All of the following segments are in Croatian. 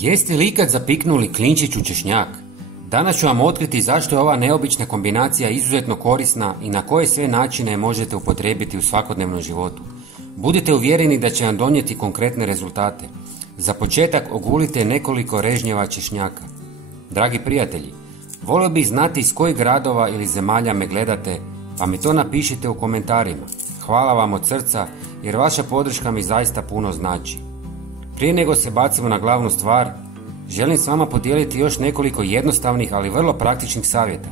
Jeste li ikad zapiknuli klinčić u češnjak? Danas ću vam otkriti zašto je ova neobična kombinacija izuzetno korisna i na koje sve načine je možete upotrijebiti u svakodnevnom životu. Budite uvjereni da će vam donijeti konkretne rezultate. Za početak ogulite nekoliko režnjeva češnjaka. Dragi prijatelji, volio bih znati iz kojih gradova ili zemalja me gledate, pa mi to napišite u komentarima. Hvala vam od srca jer vaša podrška mi zaista puno znači. Prije nego se bacimo na glavnu stvar, želim s vama podijeliti još nekoliko jednostavnih, ali vrlo praktičnih savjeta.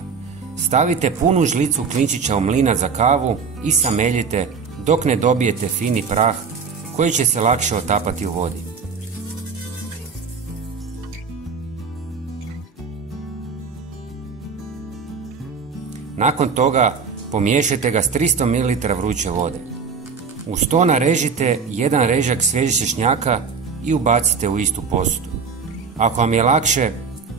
Stavite punu žlicu klinčića u mlinac za kavu i sameljite dok ne dobijete fini prah koji će se lakše otapati u vodi. Nakon toga pomiješajte ga s 300 ml vruće vode. Uz to narežite jedan režak svježeg češnjaka i ubacite u istu posudu. Ako vam je lakše,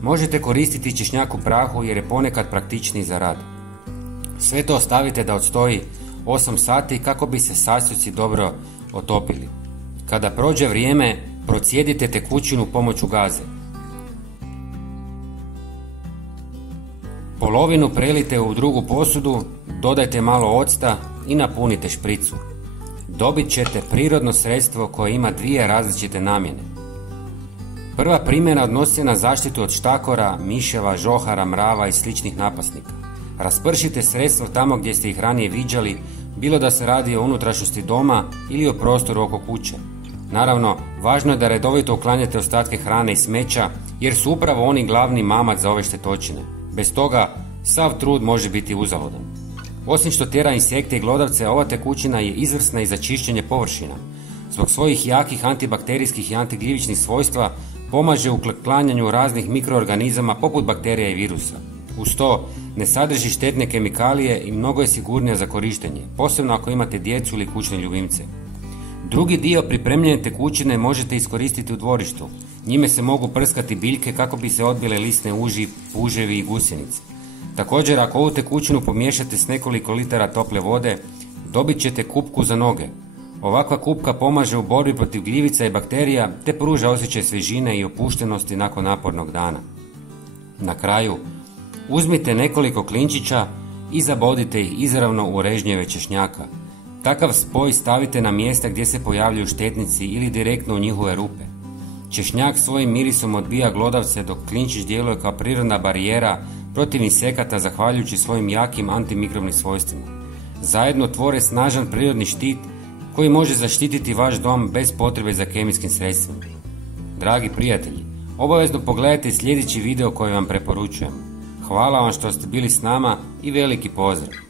možete koristiti češnjak u prahu jer je ponekad praktičniji za rad. Sve to ostavite da odstoji 8 sati kako bi se sastojci dobro otopili. Kada prođe vrijeme, procijedite tekućinu pomoću gaze. Polovinu prelite u drugu posudu, dodajte malo octa i napunite špricu. Dobit ćete prirodno sredstvo koje ima dvije različite namjene. Prva primjena odnosi se na zaštitu od štakora, miševa, žohara, mrava i sličnih napasnika. Raspršite sredstvo tamo gdje ste ih ranije viđali, bilo da se radi o unutrašnjosti doma ili o prostoru oko kuće. Naravno, važno je da redovito uklanjate ostatke hrane i smeća, jer su upravo oni glavni mamac za ove štetočine. Bez toga, sav trud može biti uzaludan. Osim što tjera insekte i glodavce, ova tekućina je izvrsna i za čišćenje površina. Zbog svojih jakih antibakterijskih i antigljivičnih svojstva pomaže u uklanjanju raznih mikroorganizama poput bakterija i virusa. Uz to ne sadrži štetne kemikalije i mnogo je sigurnija za korištenje, posebno ako imate djecu ili kućne ljubimce. Drugi dio pripremljene tekućine možete iskoristiti u dvorištu. Njime se mogu prskati biljke kako bi se odbile lisne uži, puževi i gusjenice. Također, ako ovu tekućinu pomiješate s nekoliko litara tople vode, dobit ćete kupku za noge. Ovakva kupka pomaže u borbi protiv gljivica i bakterija te pruža osjećaj svježine i opuštenosti nakon napornog dana. Na kraju, uzmite nekoliko klinčića i zabodite ih izravno u režnjeve češnjaka. Takav spoj stavite na mjesta gdje se pojavljuju štetnici ili direktno u njihove rupe. Češnjak svojim mirisom odbija glodavce dok klinčić djeluje kao prirodna barijera protiv insekata zahvaljujući svojim jakim antimikrobnim svojstvima. Zajedno tvore snažan prirodni štit koji može zaštititi vaš dom bez potrebe za kemijskim sredstvima. Dragi prijatelji, obavezno pogledajte sljedeći video koji vam preporučujem. Hvala vam što ste bili s nama i veliki pozdrav!